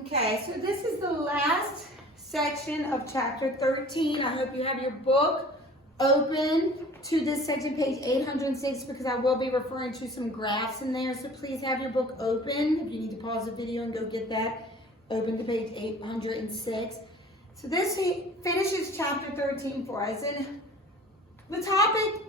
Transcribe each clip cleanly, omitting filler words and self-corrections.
Okay, so this is the last section of chapter 13. I hope you have your book open to this section, page 806, because I will be referring to some graphs in there. So please have your book open. If you need to pause the video and go get that, open to page 806. So this finishes chapter 13 for us. And the topic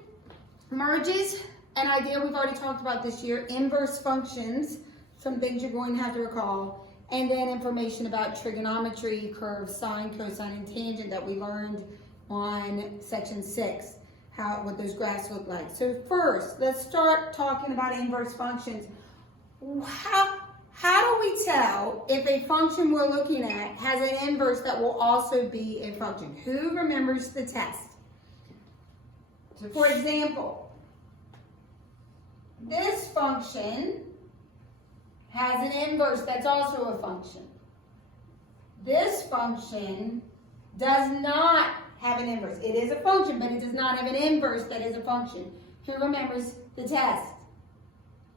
merges an idea we've already talked about this year, inverse functions, some things you're going to have to recall, and then information about trigonometry, curves, sine, cosine, and tangent that we learned on section 6, what those graphs look like. So first, let's start talking about inverse functions. How do we tell if a function we're looking at has an inverse that will also be a function? Who remembers the test? For example, this function has an inverse that's also a function. This function does not have an inverse. It is a function, but it does not have an inverse that is a function. Who remembers the test?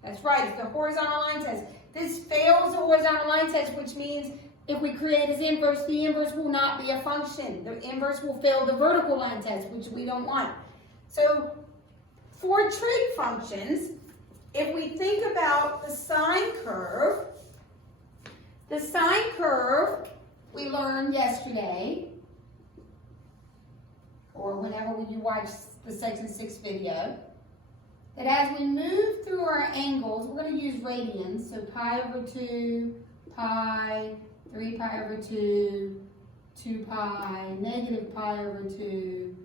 That's right, it's the horizontal line test. This fails the horizontal line test, which means if we create its inverse, the inverse will not be a function. The inverse will fail the vertical line test, which we don't want. So for trig functions, if we think about the sine curve we learned yesterday, or whenever you watch the section 6 video, that as we move through our angles, we're going to use radians, so pi over 2, pi, 3 pi over 2, 2 pi, negative pi over 2.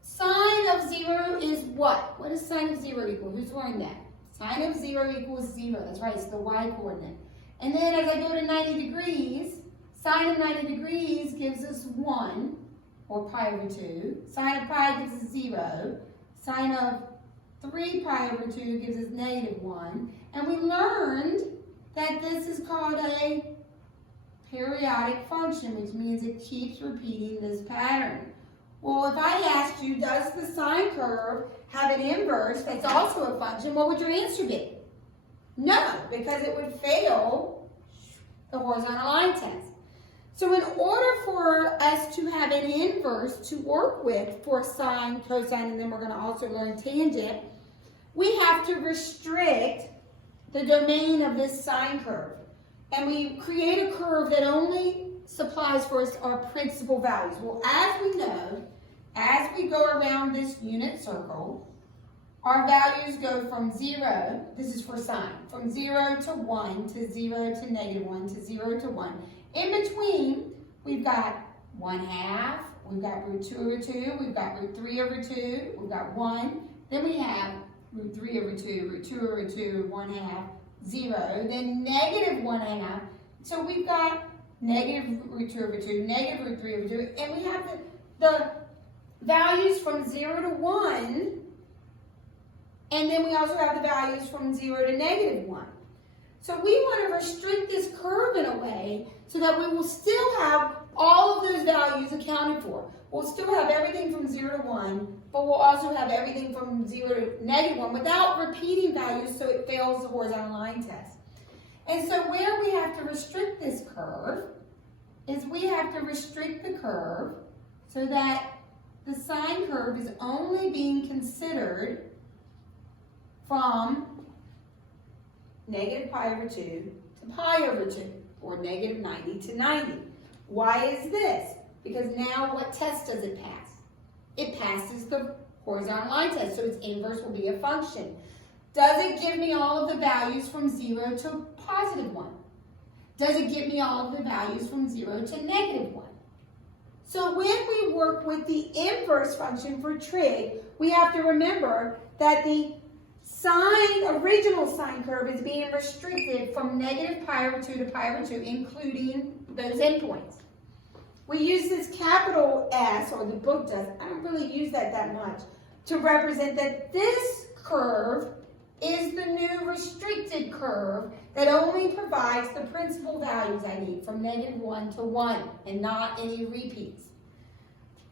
Sine of 0 is what? What does sine of 0 equal? Who's learned that? Sine of 0 equals 0. That's right, it's the y coordinate. And then as I go to 90 degrees, sine of 90 degrees gives us 1, or pi over 2. Sine of pi gives us 0. Sine of 3 pi over 2 gives us negative 1. And we learned that this is called a periodic function, which means it keeps repeating this pattern. Well, if I asked you, does the sine curve have an inverse that's also a function, what would your answer be? No, because it would fail the horizontal line test. So in order for us to have an inverse to work with for sine, cosine, and then we're going to also learn tangent, we have to restrict the domain of this sine curve. And we create a curve that only supplies for us our principal values. Well, as we know, as we go around this unit circle, our values go from 0, this is for sine, from 0 to 1 to 0 to negative 1 to 0 to 1. In between, we've got 1/2, we've got root 2 over 2, we've got root 3 over 2, we've got 1, then we have root 3 over 2, root 2 over 2, 1/2, 0, then negative 1/2. So we've got negative root 2 over 2, negative root 3 over 2, and we have the values from 0 to 1, and then we also have the values from 0 to negative 1. So we want to restrict this curve in a way so that we will still have all of those values accounted for. We'll still have everything from 0 to 1, but we'll also have everything from 0 to negative 1 without repeating values so it fails the horizontal line test. And so where we have to restrict this curve is we have to restrict the curve so that the sine curve is only being considered from negative pi over 2 to pi over 2, or negative 90 to 90. Why is this? Because now what test does it pass? It passes the horizontal line test, so its inverse will be a function. Does it give me all of the values from 0 to positive 1? Does it give me all of the values from 0 to negative 1? So when we work with the inverse function for trig, we have to remember that the original sine curve is being restricted from negative pi over 2 to pi over 2, including those endpoints. We use this capital S, or the book does, I don't really use that much, to represent that this curve is the new restricted curve that only provides the principal values I need from negative 1 to 1 and not any repeats.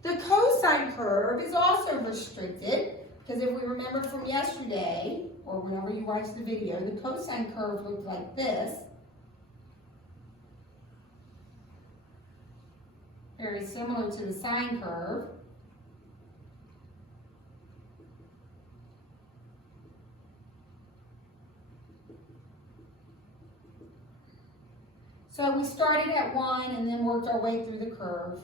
The cosine curve is also restricted because if we remember from yesterday, or whenever you watch the video, the cosine curve looked like this. very similar to the sine curve. So we started at 1 and then worked our way through the curve.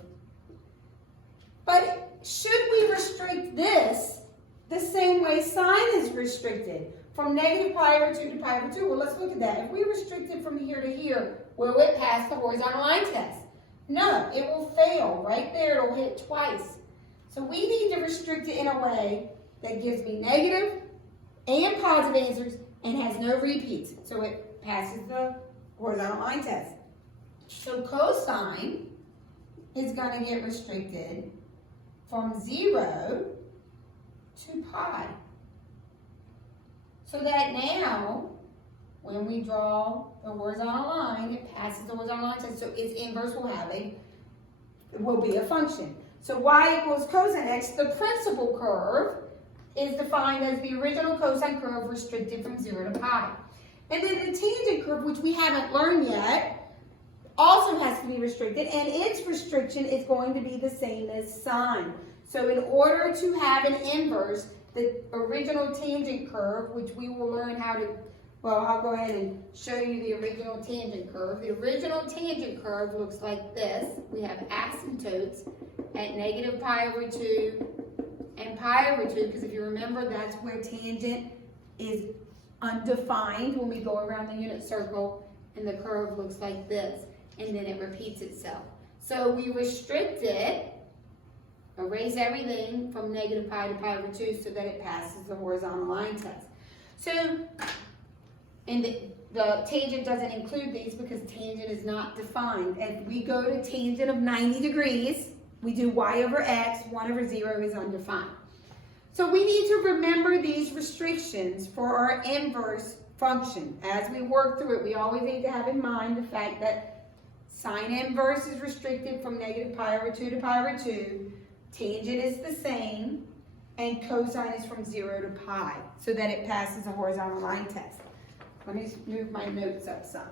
But should we restrict this the same way sine is restricted? From negative pi over 2 to pi over 2? Well, let's look at that. If we restrict it from here to here, will it pass the horizontal line test? No, it will fail. Right there, it'll hit twice. So we need to restrict it in a way that gives me negative and positive answers and has no repeats. So it passes the horizontal line test. So cosine is going to get restricted from 0 to pi. So that now, when we draw the horizontal line, it passes the horizontal line test. So its inverse will be a function. So y equals cosine x. The principal curve is defined as the original cosine curve restricted from 0 to pi. And then the tangent curve, which we haven't learned yet, also has to be restricted, and its restriction is going to be the same as sine. So in order to have an inverse, the original tangent curve, which we will learn how to, well, I'll go ahead and show you the original tangent curve. The original tangent curve looks like this. We have asymptotes at negative pi over 2 and pi over 2, because if you remember, that's where tangent is undefined when we go around the unit circle, and the curve looks like this, and then it repeats itself. So we restrict it, erase everything from negative pi to pi over 2 so that it passes the horizontal line test. So, and the tangent doesn't include these because tangent is not defined. If we go to tangent of 90 degrees, we do y over x, 1 over 0 is undefined. So we need to remember these restrictions for our inverse function. As we work through it, we always need to have in mind the fact that sine inverse is restricted from negative pi over 2 to pi over 2. Tangent is the same, and cosine is from 0 to pi, so that it passes a horizontal line test. Let me move my notes up some.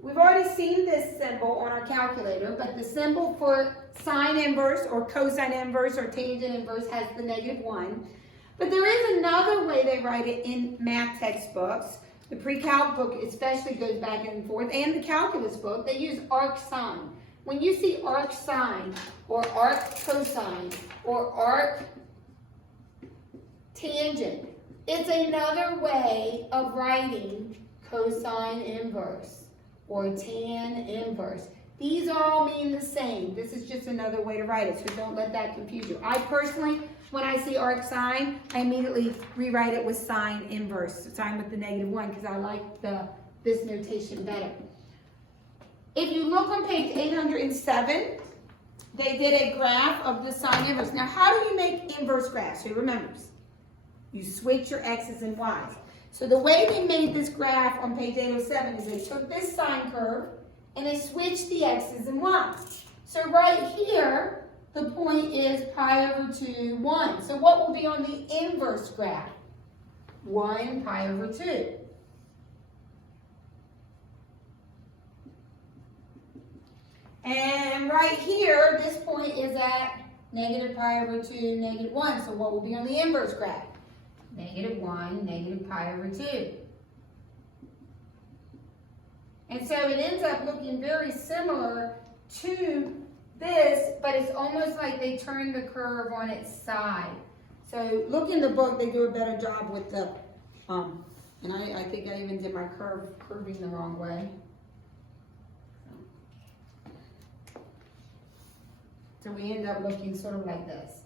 We've already seen this symbol on our calculator, but the symbol for sine inverse or cosine inverse or tangent inverse has the -1. But there is another way they write it in math textbooks. The pre-calc book especially goes back and forth, and the calculus book, they use arc sine. When you see arc sine or arc cosine or arc tangent, it's another way of writing cosine inverse or tan inverse. These all mean the same. This is just another way to write it, so don't let that confuse you. I personally, when I see arc sine, I immediately rewrite it with sine inverse, sine with the -1, because I like this notation better. If you look on page 807, they did a graph of the sine inverse. Now, how do you make inverse graphs? Who remembers? You switch your x's and y's. So the way they made this graph on page 807 is they took this sine curve and they switched the x's and y's. So right here, the point is pi over 2, 1. So what will be on the inverse graph? 1 pi over 2. And right here, this point is at negative pi over 2, -1. So what will be on the inverse graph? -1, negative pi over 2. And so it ends up looking very similar to this, but it's almost like they turned the curve on its side. So look in the book, they do a better job with the, and I think I even did my curving the wrong way. So we end up looking sort of like this.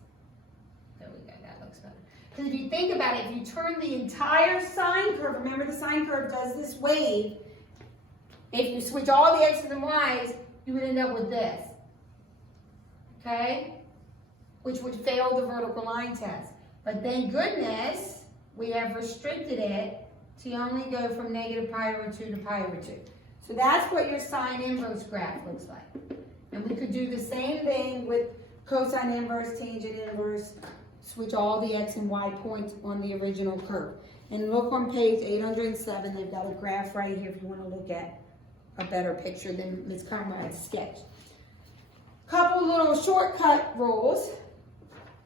There we go, that looks better. Because if you think about it, if you turn the entire sine curve, remember the sine curve does this wave, if you switch all the x's and y's, you would end up with this. Okay? Which would fail the vertical line test. But thank goodness we have restricted it to only go from negative pi over 2 to pi over 2. So that's what your sine inverse graph looks like. And we could do the same thing with cosine inverse, tangent inverse, switch all the x and y points on the original curve. And look on page 807, they've got a graph right here if you want to look at a better picture than Ms. Conrad's sketch. Couple little shortcut rules.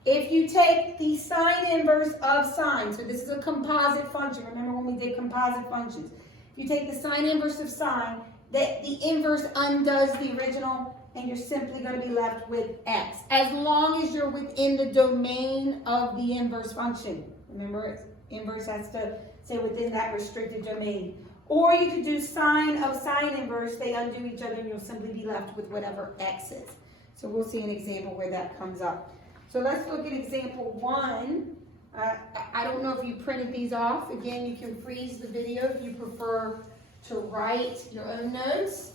If you take the sine inverse of sine, so this is a composite function. Remember when we did composite functions? If you take the sine inverse of sine, the inverse undoes the original, and you're simply going to be left with x, as long as you're within the domain of the inverse function. Remember, inverse has to stay within that restricted domain. Or you could do sine of sine inverse. They undo each other, and you'll simply be left with whatever x is. So we'll see an example where that comes up. So let's look at example 1. I don't know if you printed these off. Again, you can freeze the video if you prefer to write your own notes.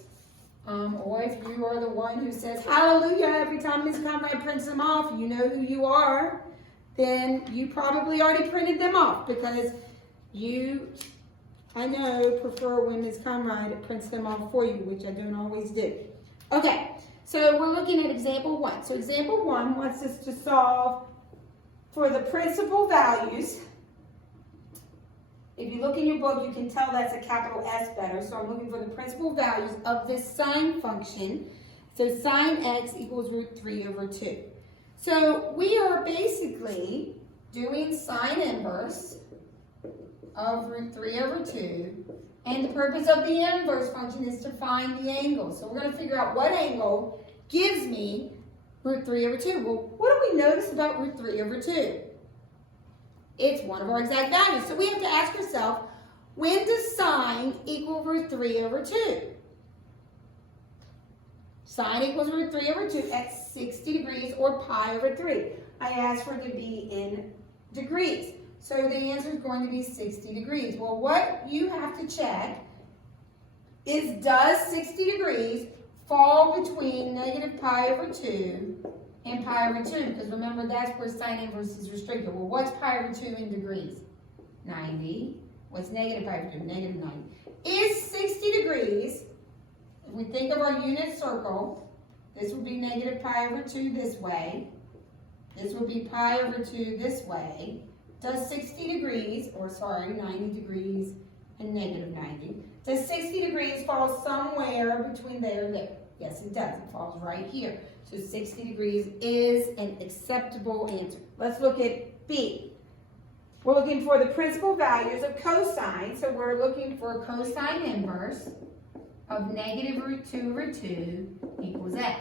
Or if you are the one who says hallelujah every time Ms. Conrad prints them off, you know who you are, then you probably already printed them off because you, I know, prefer when Ms. Conrad prints them off for you, which I don't always do. Okay, so we're looking at example 1. So example 1 wants us to solve for the principal values. If you look in your book, you can tell that's a capital S better. So I'm looking for the principal values of this sine function. So sine x equals root 3 over 2. So we are basically doing sine inverse of root 3 over 2. And the purpose of the inverse function is to find the angle. So we're going to figure out what angle gives me root 3 over 2. Well, what do we notice about root 3 over 2? It's one of our exact values. So we have to ask ourselves, when does sine equal root 3 over 2? Sine equals root 3 over 2 at 60 degrees or pi over 3. I asked for it to be in degrees. So the answer is going to be 60 degrees. Well, what you have to check is, does 60 degrees fall between negative pi over 2 and pi over 2? Because remember, that's where sine inverse is restricted. Well, what's pi over 2 in degrees? 90. What's negative pi over 2? Negative 90. Is 60 degrees, if we think of our unit circle, this would be negative pi over 2 this way. This would be pi over 2 this way. Does 60 degrees, or sorry, 90 degrees and negative 90, does 60 degrees fall somewhere between there and there? Yes, it does. It falls right here. So 60 degrees is an acceptable answer. Let's look at B. We're looking for the principal values of cosine. So we're looking for cosine inverse of negative root 2 over 2 equals x.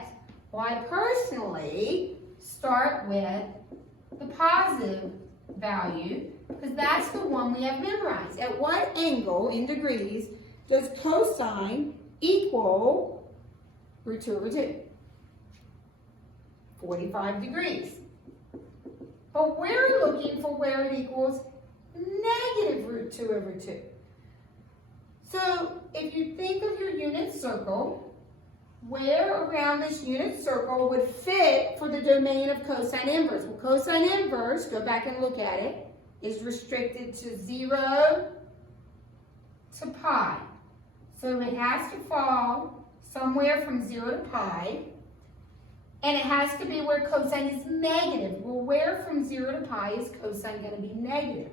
Well, I personally start with the positive value because that's the one we have memorized. At what angle in degrees does cosine equal root 2 over 2? 45 degrees. But we're looking for where it equals negative root 2 over 2. So if you think of your unit circle, where around this unit circle would fit for the domain of cosine inverse? Well, cosine inverse, go back and look at it, is restricted to 0 to pi. So it has to fall somewhere from 0 to pi. And it has to be where cosine is negative. Well, where from 0 to pi is cosine going to be negative?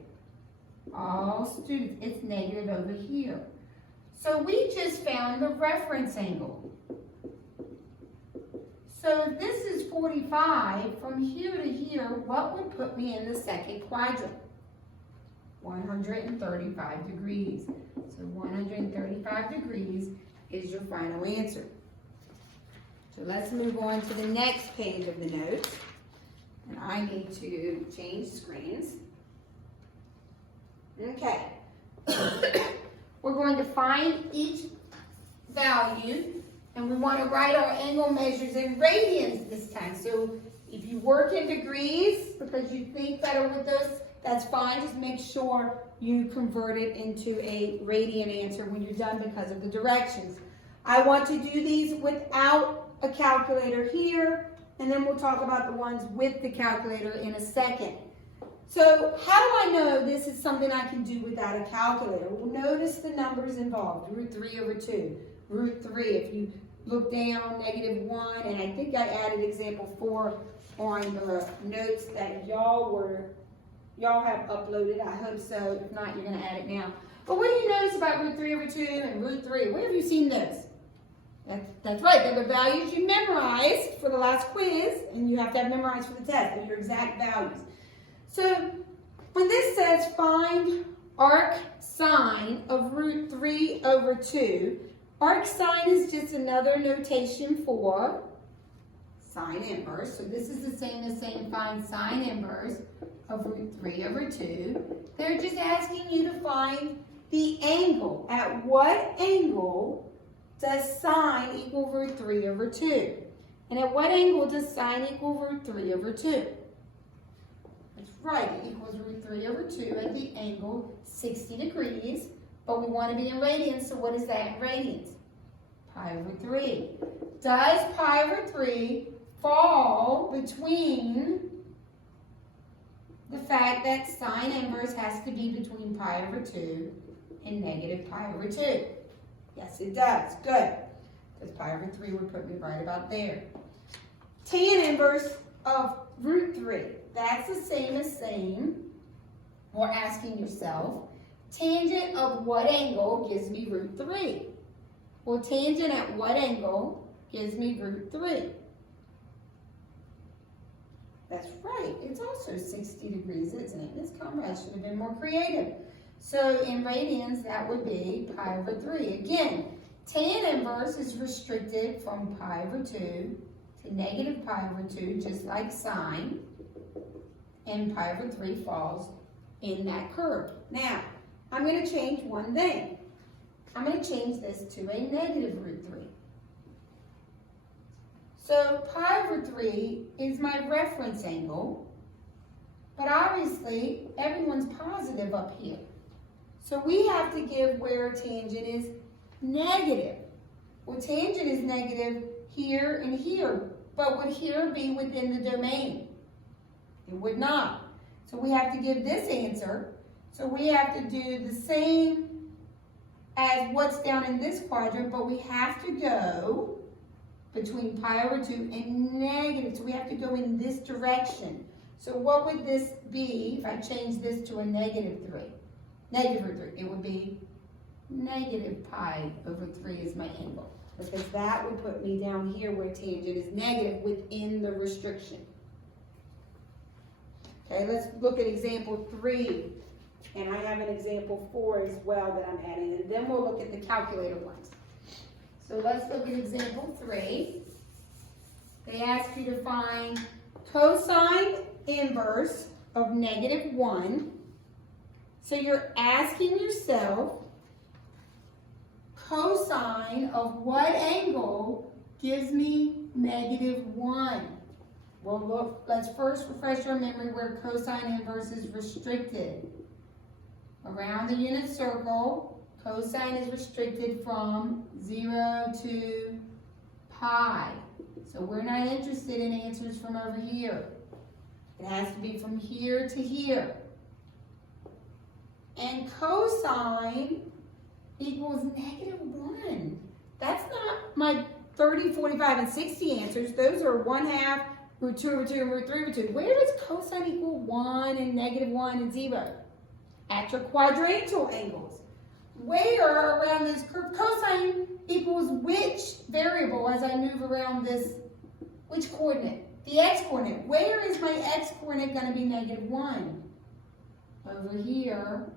All students, it's negative over here. So we just found the reference angle. So if this is 45, from here to here, what would put me in the second quadrant? 135 degrees. So 135 degrees is your final answer. So let's move on to the next page of the notes. And I need to change screens. Okay. We're going to find each value, and we want to write our angle measures in radians this time. So if you work in degrees because you think better with those, that's fine. Just make sure you convert it into a radian answer when you're done because of the directions. I want to do these without a calculator here, and then we'll talk about the ones with the calculator in a second. So how do I know this is something I can do without a calculator? Well, notice the numbers involved. Root 3 over 2. Root 3, if you look down, negative 1, and I think I added example 4 on the notes that y'all have uploaded. I hope so. If not, you're going to add it now. But what do you notice about root 3 over 2 and root 3? Where have you seen those? That's right. They're the values you memorized for the last quiz, and you have to have memorized for the test. They're your exact values. So when this says find arc sine of root 3 over 2, arc sine is just another notation for sine inverse. So this is the same as saying find sine inverse of root 3 over 2. They're just asking you to find the angle. At what angle does sine equal root 3 over 2? And at what angle does sine equal root 3 over 2? That's right, it equals root 3 over 2 at the angle 60 degrees. But we want to be in radians, so what is that in radians? Pi over 3. Does pi over 3 fall between the fact that sine inverse has to be between pi over 2 and negative pi over 2? Yes, it does. Good. Because pi over 3 would put me right about there. Tan inverse of root 3. That's the same as saying, or asking yourself, tangent of what angle gives me root 3? Well, tangent at what angle gives me root 3? That's right. It's also 60 degrees, isn't it? Miss Comrade should have been more creative. So in radians, that would be pi over 3. Again, tan inverse is restricted from pi over 2 to negative pi over 2, just like sine. And pi over 3 falls in that curve. Now, I'm going to change one thing. I'm going to change this to a negative root 3. So pi over 3 is my reference angle, but obviously everyone's positive up here. So we have to give where tangent is negative. Well, tangent is negative here and here, but would here be within the domain? It would not. So we have to give this answer. So we have to do the same as what's down in this quadrant, but we have to go between pi over 2 and negative. So we have to go in this direction. So what would this be if I change this to a negative 3? Negative root 3. It would be negative pi over 3 is my angle. Because that would put me down here where tangent is negative within the restriction. Okay, let's look at example 3. And I have an example 4 as well that I'm adding. And then we'll look at the calculator ones. So let's look at example 3. They ask you to find cosine inverse of negative 1. So you're asking yourself, cosine of what angle gives me negative 1? Well, look, let's first refresh our memory where cosine inverse is restricted. Around the unit circle, cosine is restricted from 0 to pi. So we're not interested in answers from over here. It has to be from here to here. And cosine equals negative 1. That's not my 30, 45, and 60 answers. Those are 1/2, root 2 over 2, and root 3 over 2. Where does cosine equal 1 and negative 1 and 0? At your quadrantal angles. Where around this curve, cosine equals which variable as I move around this, which coordinate? The x-coordinate. Where is my x-coordinate going to be negative 1? Over here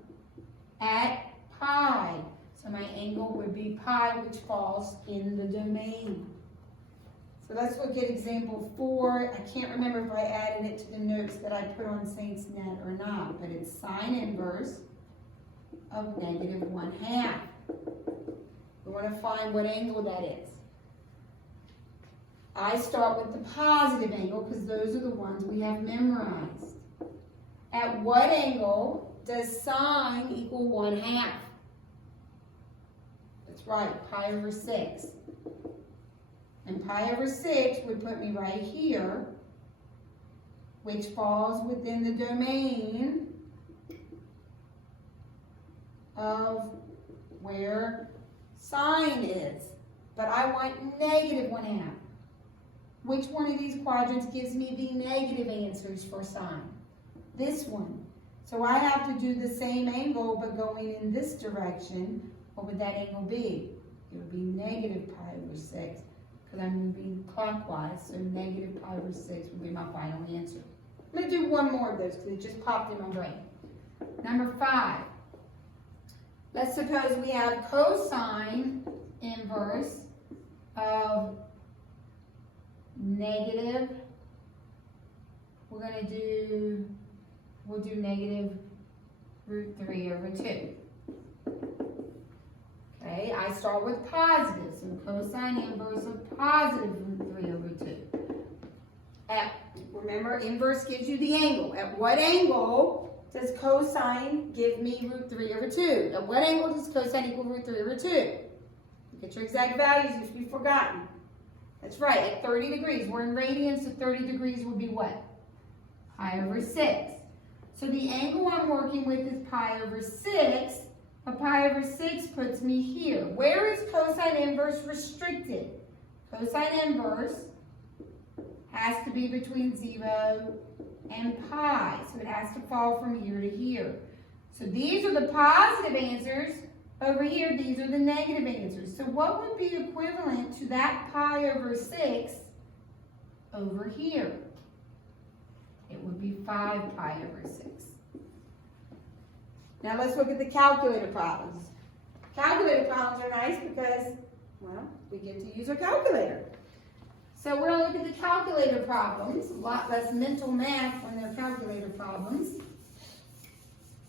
at pi. So my angle would be pi, which falls in the domain. So let's look at example 4. I can't remember if I added it to the notes that I put on Saints Net or not, but it's sine inverse of negative 1/2. We want to find what angle that is. I start with the positive angle because those are the ones we have memorized. At what angle does sine equal 1/2? That's right, pi over 6. And pi over 6 would put me right here, which falls within the domain of where sine is. But I want negative 1/2. Which one of these quadrants gives me the negative answers for sine? This one. So I have to do the same angle, but going in this direction. What would that angle be? it would be negative pi over 6, because I'm moving clockwise, so negative pi over 6 would be my final answer. I'm going to do one more of those because it just popped in my brain. Number 5. Let's suppose we have cosine inverse of negative, we'll do negative root 3 over 2. Okay, I start with positive, so cosine inverse of positive root 3 over 2. Remember, inverse gives you the angle. At what angle does cosine give me root 3 over 2? At what angle does cosine equal root 3 over 2? Get your exact values if you've forgotten. That's right, at 30 degrees. We're in radians, so 30 degrees will be what? Pi over 6. So the angle I'm working with is pi over 6. A pi over 6 puts me here. Where is cosine inverse restricted? Cosine inverse has to be between 0 and pi. So it has to fall from here to here. So these are the positive answers. Over here, these are the negative answers. So what would be equivalent to that pi over 6 over here? It would be 5 pi over 6. Now let's look at the calculator problems. Calculator problems are nice because, well, we get to use our calculator. So we're going to look at the calculator problems. A lot less mental math when they're calculator problems.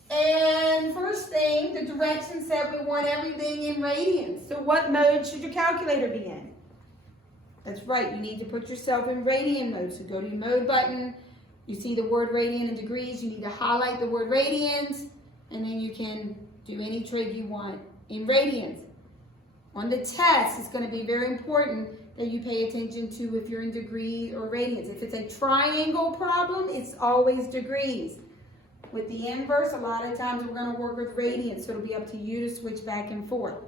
And first thing, the direction said we want everything in radians. So what mode should your calculator be in? That's right, you need to put yourself in radian mode. So go to your mode button. You see the word radian in degrees. You need to highlight the word radians. And then you can do any trig you want in radians. On the test, it's going to be very important that you pay attention to if you're in degrees or radians. If it's a triangle problem, it's always degrees. With the inverse, a lot of times we're going to work with radians, so it'll be up to you to switch back and forth.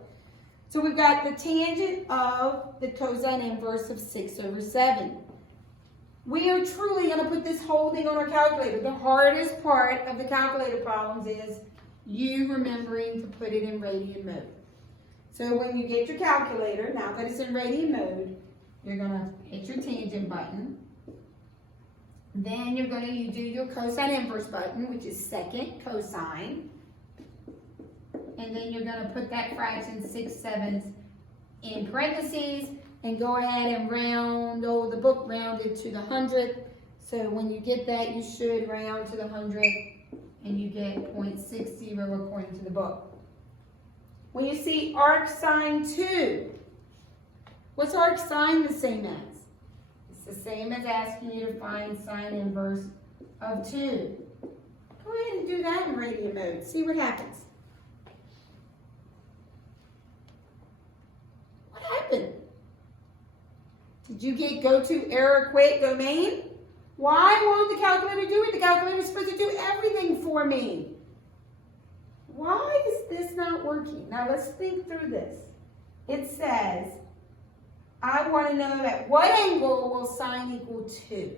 So we've got the tangent of the cosine inverse of 6 over 7. We are truly going to put this whole thing on our calculator. The hardest part of the calculator problems is you remembering to put it in radian mode. So when you get your calculator, now that it's in radian mode, you're going to hit your tangent button. Then you're going to do your cosine inverse button, which is second cosine. And then you're going to put that fraction 6/7 in parentheses and go ahead and round, the book rounded to the 100th. So when you get that, you should round to the 100th and you get 0.60 according to the book. When you see arc sine 2, what's arc sine the same as? It's the same as asking you to find sine inverse of 2. Go ahead and do that in radian mode. See what happens. What happened? Did you get go to error quit domain? Why won't the calculator do it? The calculator is supposed to do everything for me. Why is this not working? Now let's think through this. It says, I want to know at what angle will sine equal 2?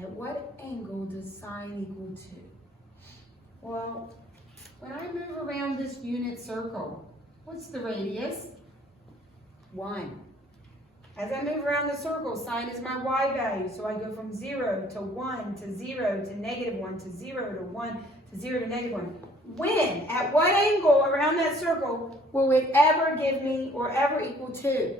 At what angle does sine equal 2? Well, when I move around this unit circle, what's the radius? 1. As I move around the circle, sine is my y value, so I go from 0 to 1 to 0 to negative 1 to 0 to 1 to 0 to negative 1. When, at what angle around that circle will it ever give me or ever equal 2?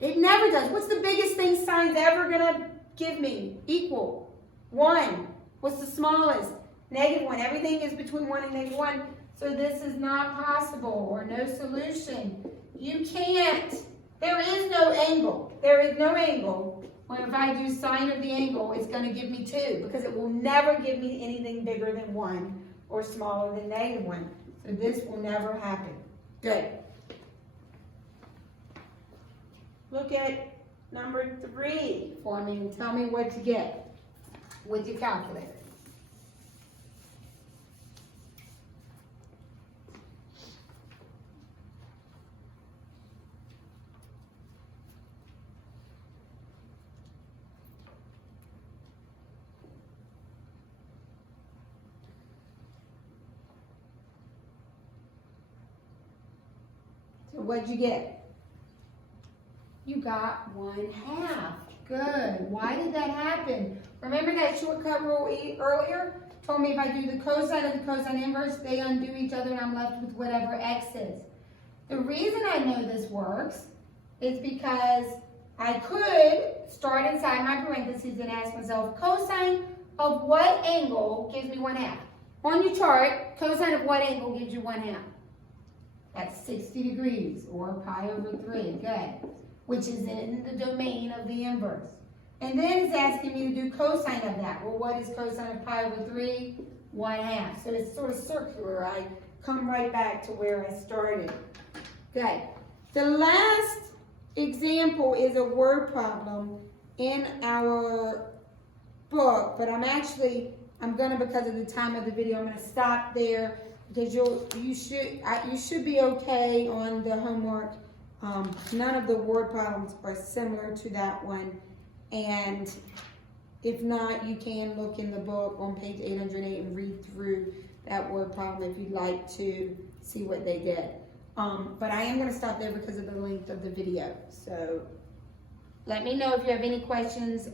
It never does. What's the biggest thing sine's ever going to give me? Equal. 1. What's the smallest? Negative 1. Everything is between 1 and negative 1. So this is not possible or no solution. You can't. There is no angle. There is no angle. When if I do sine of the angle, it's going to give me 2 because it will never give me anything bigger than 1 or smaller than negative 1. So this will never happen. Good. Look at number 3 for me and tell me what to get with your calculator. So what'd you get? You got 1/2. Good. Why did that happen? Remember that shortcut rule earlier? Told me if I do the cosine of the cosine inverse, they undo each other and I'm left with whatever x is. The reason I know this works is because I could start inside my parentheses and ask myself, cosine of what angle gives me 1/2? On your chart, cosine of what angle gives you 1/2? That's 60 degrees, or pi over 3, good, which is in the domain of the inverse. And then it's asking me to do cosine of that. Well, what is cosine of pi over 3? 1/2. So it's sort of circular. I come right back to where I started. Good. The last example is a word problem in our book, but I'm gonna, because of the time of the video, I'm gonna stop there because you should be okay on the homework. None of the word problems are similar to that one, and if not, you can look in the book on page 808 and read through that word problem if you'd like to see what they did. But I am going to stop there because of the length of the video. So let me know if you have any questions.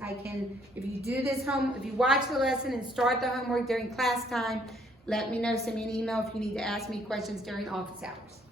If you do this if you watch the lesson and start the homework during class time, let me know. Send me an email if you need to ask me questions during office hours.